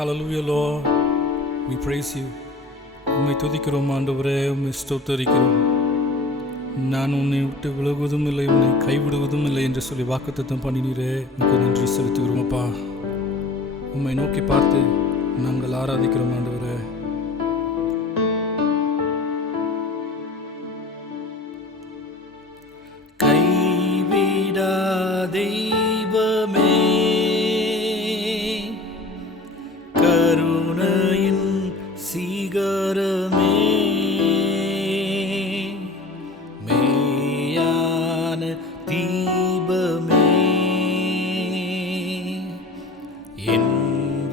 Hallelujah, Lord. We praise you. உம்மை துதிக்கிறோம் ஆண்டவரே, உம்மை ஸ்தோத்தரிக்கிறோம். நான் உன்னை விட்டு விலகுவதும் இல்லை, உன்னை கைவிடுவதும் இல்லை என்று சொல்லி வாக்குத்தத்தம் பண்ணினீரே, உனக்கு நன்றி செலுத்துகிறோம் அப்பா. உம்மை நோக்கி பார்த்து நாங்கள் ஆராதிக்கிறோம் ஆண்டவரே. கைவிடா தெய்வமே, கருணையின் சீகரமே, மேயான தீபமே, என்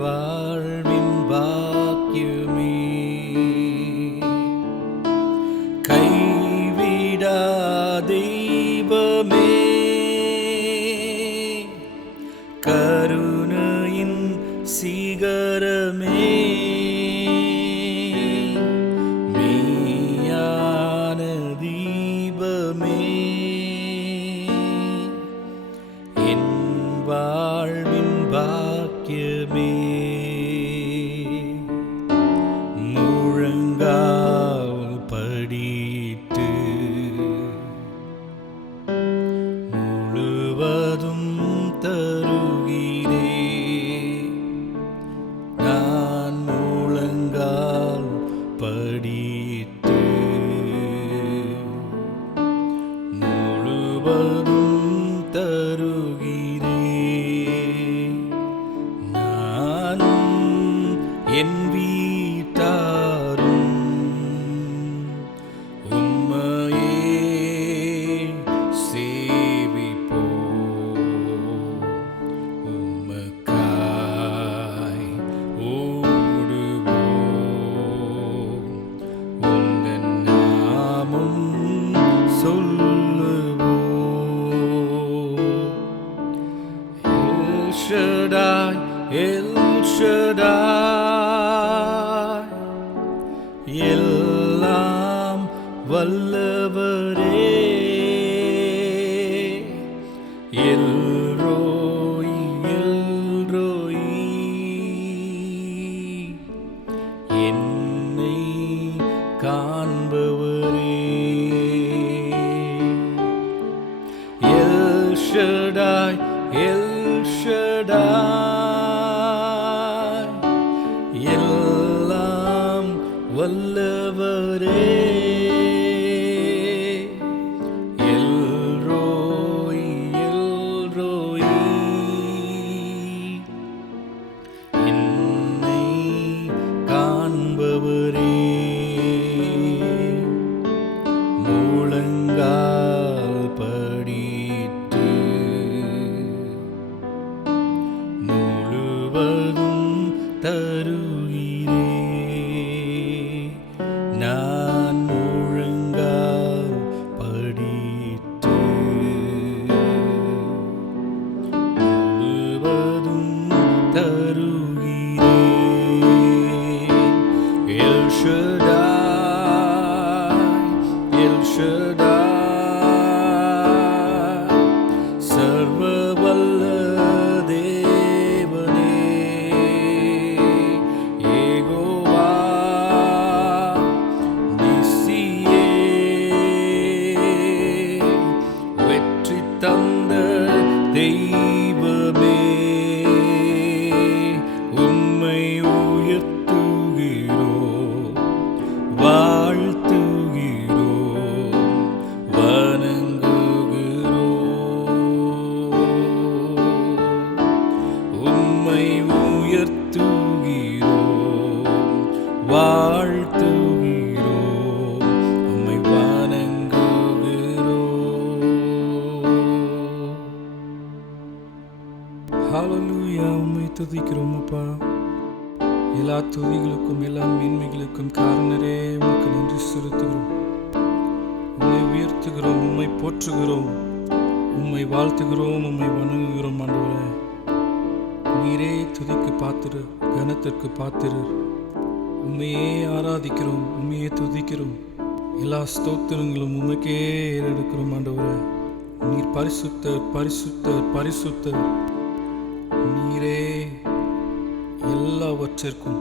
வாழ்வின் பாக்கியமே, கைவிடா தெய்வமே, கருணையின் சீகரமே, மெய்யான தீபமே, என் வாழ்வின் பாக்கியமே, முழங்கால் படியிட்டு முழுவதும் தருகிறே, நான் முழங்கால் படியிட்டு முழுவதும் தருகிறே, நானும் என் வீட்டாரும் உம்மையே சேவிப்போம், உமக்காய் ஓடுவோம், உந்தன் நாமம் சொல்லுவோம். எல் ஷடாய், எல் ஷடாய், எல்லாம் வல்லவரே, எல்ரோய், எல்ரோய், என்னை காண்பவரே, எல் ஷடாய், எல் ஷடாய், எல்லாம் வல்லவரே, எல்ரோய், எல்ரோய், என்னை காண்பவரே, முழங்கால் படியிட்டு முழுவதும் தருகிறே, நான் முழங்கால் படியிட்டு முழுவதும் தருகிறே, எல் ஷடாய், எல் ஷடாய், சர்வ வல்ல தேவனே, யெகோவா நிசியே, வெற்றி தந்த தெய்வமே, உம்மை உயர்த்துகிறோம், வாழ்த்துகிறோம், வணங்குகிறோம், உம்மை உயர்த்துகிறோம், வாழ்த்துகிறோம், உம்மை வணங்குகிறோம். ஹல்லேலூயா, உம்மை துதிக்கிறோம் அப்பா. எல்லா துதிகளுக்கும் எல்லா மேன்மைகளுக்கும் காரணரே, உமக்கு நன்றி செலுத்துகிறோம். உம்மை உயர்த்துகிறோம், உம்மை போற்றுகிறோம், உம்மை வாழ்த்துகிறோம், உம்மை வணங்குகிறோம் ஆண்டவரே. நீரே துதிக்கு பாத்திரர், கனத்திற்கு பாத்திரர். உம்மையே ஆராதிக்கிறோம், உம்மையே துதிக்கிறோம். எல்லா ஸ்தோத்திரங்களும் உமக்கே ஏறெடுக்கிறோம் ஆண்டவரே. நீர் பரிசுத்தர், பரிசுத்தர், பரிசுத்தர். நீரே எல்லா எல்லாவற்றிற்கும்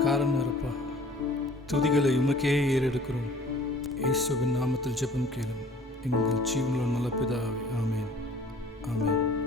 காரணம் இருப்பா. துதிகளை உமக்கே ஏறெடுக்கிறோம். இயேசுவின் நாமத்தில் ஜெபம் கேளும் எங்கள் ஜீவனுள்ள நல்ல பிதாவே. ஆமென், ஆமென்.